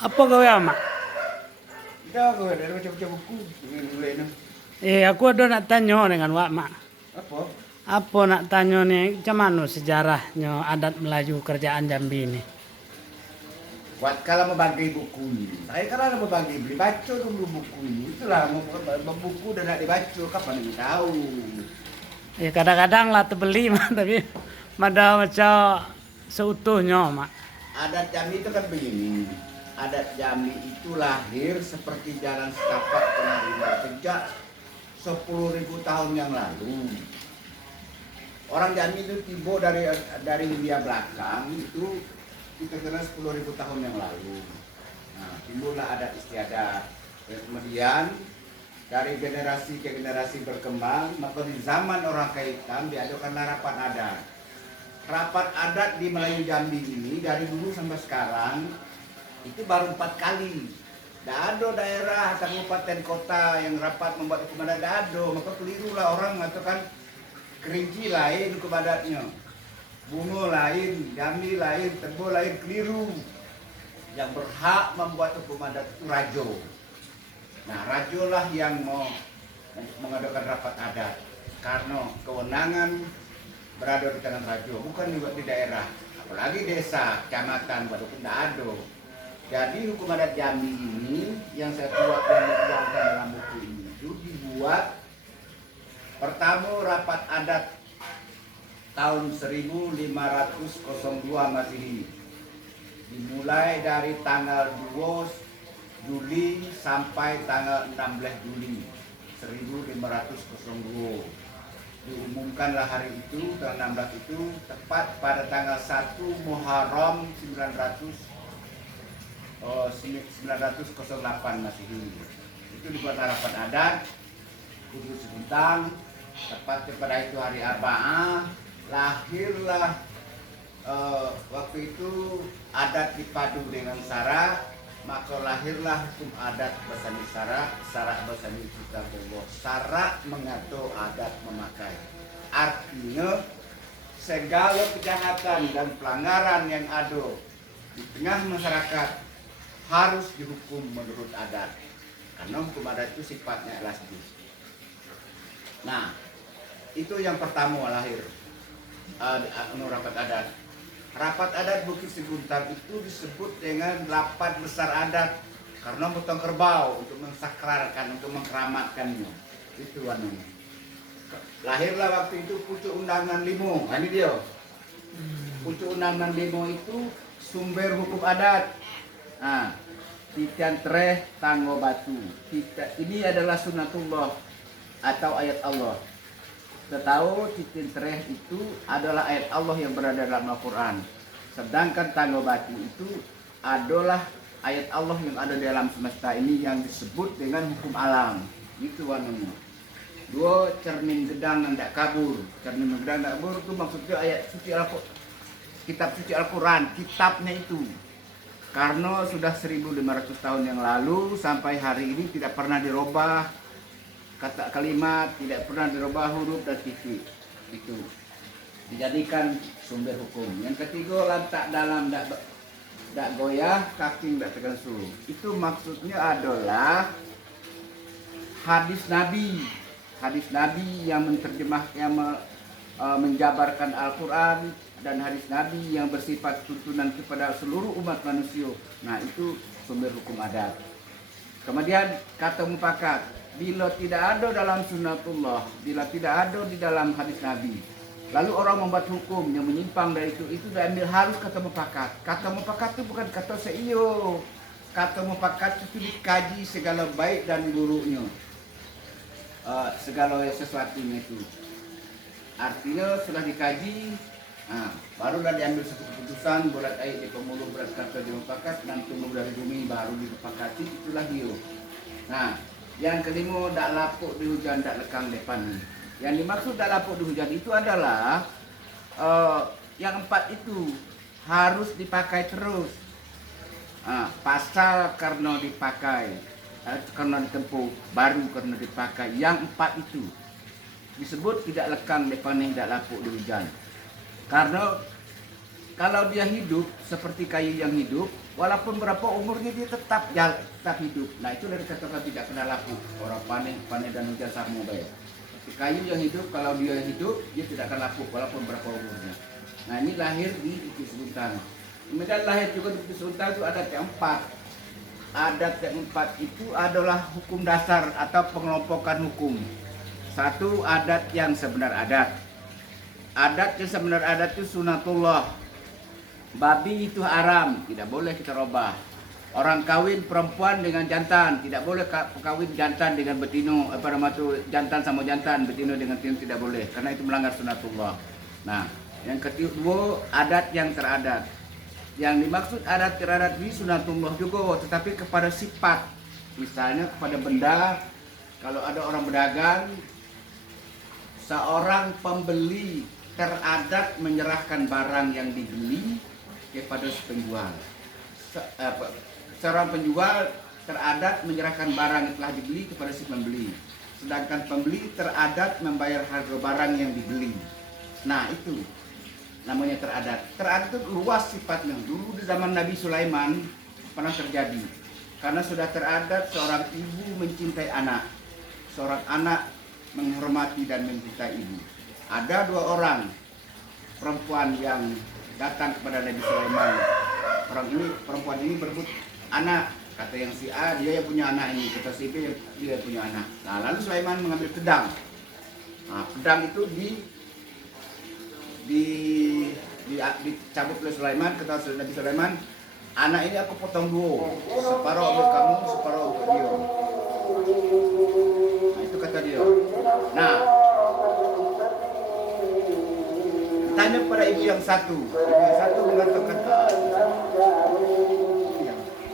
Apa gawe ama? Dah kau dari baca-baca buku dengan dulu ini. Aku ada nak tanya dengan Wak Mak. Apa? Apa nak tanya nih, macam mana sejarahnya adat Melayu kerjaan Jambi ini? Buat kalau mau bagi buku ini, saya kalau mau bagi beli baca dulu buku ini. Itulah mau buku dan nak dibaca kapan ini tahu. Kadang-kadang lah terbeli mah, tapi ada macam seutuhnya Mak. Adat Jambi itu kan begini. Adat Jambi itu lahir seperti jalan setapak penarinya sejak 10.000 tahun yang lalu. Orang Jambi itu tiba dari Hindia belakang itu kita kenal 10.000 tahun yang lalu. Nah, timbullah adat istiadat. Dan kemudian dari generasi ke generasi berkembang, maka di zaman orang Kaitan diadakan rapat adat. Rapat adat di Melayu Jambi ini dari dulu sampai sekarang itu baru 4 kali. Tidak ada daerah kabupaten kota yang rapat membuat hukum adat, tidak ada. Maka kelirulah orang mengatakan Kerinci lain hukum adatnya, Bungo lain, Jambi lain, Tebo lain, keliru. Yang berhak membuat hukum adat itu Rajo. Nah, Rajo lah yang mau mengadakan rapat adat karena kewenangan berada di tangan Rajo, bukan juga di daerah, apalagi desa, kecamatan, baru pun tidak ada. Jadi hukum adat Jambi ini yang saya buat yang dituangkan dalam buku ini itu dibuat pertama rapat adat tahun 1502 Masehi. Dimulai dari tanggal 2 Juli sampai tanggal 16 Juli 1502. Diumumkanlah hari itu, tanggal 16 itu tepat pada tanggal 1 Muharram 908 Masehi. Itu dibuat rapat adat khusus tentang tepat pada itu hari Arba'ah lahirlah waktu itu adat dipadu dengan sara, maka lahirlah hukum adat Basani Sara Basani Kitabullah. Sara mengatur adat memakai. Artinya segala kejahatan dan pelanggaran yang ada di tengah masyarakat harus dihukum menurut adat. Karena hukum adat itu sifatnya elastis. Nah, itu yang pertama lahir rapat adat. Rapat adat Bukit Seguntang itu disebut dengan 8 besar adat karena potong kerbau untuk mensakralkan, untuk mengkeramatkannya. Itu anunya. Lahirlah waktu itu Pucuk Undangan Limo. Nah, ini dia. Pucuk Undangan Limo itu sumber hukum adat. Nah, Titian Treh Tanggo Batu. Ini adalah sunatullah atau ayat Allah. Kita tahu Titian Treh itu adalah ayat Allah yang berada dalam Al-Quran. Sedangkan Tanggo Batu itu adalah ayat Allah yang ada di alam semesta ini yang disebut dengan hukum alam. Itu anunya. Dua cermin gedang yang tidak kabur. Cermin gedang tidak kabur itu maksudnya ayat suci Al-Quran. Kitab suci Al-Quran, kitabnya itu. Karena sudah 1500 tahun yang lalu sampai hari ini tidak pernah dirubah kata kalimat, tidak pernah dirubah huruf dan titik. Itu dijadikan sumber hukum. Yang ketiga, lantak dalam tidak goyah, kaki tidak terganggu. Itu maksudnya adalah hadis Nabi. Hadis Nabi yang menjabarkan Al-Quran dan hadis Nabi yang bersifat tuntunan kepada seluruh umat manusia. Nah, itu sumber hukum adat. Kemudian kata mufakat, bila tidak ada dalam sunnatullah, bila tidak ada di dalam hadis Nabi, lalu orang membuat hukum yang menyimpang dari itu diambil harus kata mufakat. Kata mufakat itu bukan kata seiyo. Kata mufakat itu dikaji segala baik dan buruknya, segala sesuatunya itu. Artinya sudah dikaji, barulah diambil satu keputusan, berat air di pemuluh, berat kata di mufakat, dan tumbuh dari bumi baru dipakati, itulah dia. Nah, yang kelima, tak lapuk di hujan, tak lekang depan. Yang dimaksud tak lapuk di hujan itu adalah yang 4 itu harus dipakai terus. Pasal karena dipakai, karena ditempuh, baru karena dipakai. Yang 4 itu disebut tidak lekang depan, tidak lapuk di hujan. Karena kalau dia hidup seperti kayu yang hidup, walaupun berapa umurnya dia tetap hidup. Nah itu dari kata-kata tidak kena laku. Orang panen dan hujan sama baik. Seperti kayu yang hidup, kalau dia hidup dia tidak akan laku walaupun berapa umurnya. Nah ini lahir di Bukit Seguntang. Kemudian lahir juga di Bukit Seguntang itu adat yang 4. Adat yang 4 itu adalah hukum dasar atau pengelompokan hukum. Satu, adat yang sebenar adat. Adat yang sebenar adat itu sunatullah. Babi itu haram, tidak boleh kita robah. Orang kawin perempuan dengan jantan, tidak boleh kawin jantan dengan betino, jantan sama jantan, betino dengan betino tidak boleh, karena itu melanggar sunatullah. Nah, yang kedua, adat yang teradat. Yang dimaksud adat teradat di sunatullah juga, tetapi kepada sifat. Misalnya kepada benda, kalau ada orang berdagang, seorang pembeli teradat menyerahkan barang yang dibeli kepada penjual. Seorang penjual teradat menyerahkan barang yang telah dibeli kepada si pembeli. Sedangkan pembeli teradat membayar harga barang yang dibeli. Nah itu namanya teradat. Teradat itu luas sifatnya. Dulu di zaman Nabi Sulaiman pernah terjadi. Karena sudah teradat seorang ibu mencintai anak. Seorang anak menghormati dan mencintai ibu. Ada 2 orang perempuan yang datang kepada Nabi Sulaiman. Perempuan ini berebut anak. Kata yang si A, dia yang punya anak ini. Kata si B, dia yang punya anak. Nah, lalu Sulaiman mengambil pedang. Nah, pedang itu dicabut oleh Sulaiman. Kata Nabi Sulaiman, anak ini aku potong 2. Separuh untuk kamu, separuh untuk dia. Nah, itu kata dia. Nah, tanya pada ibu yang satu. Ibu yang satu mengatakan,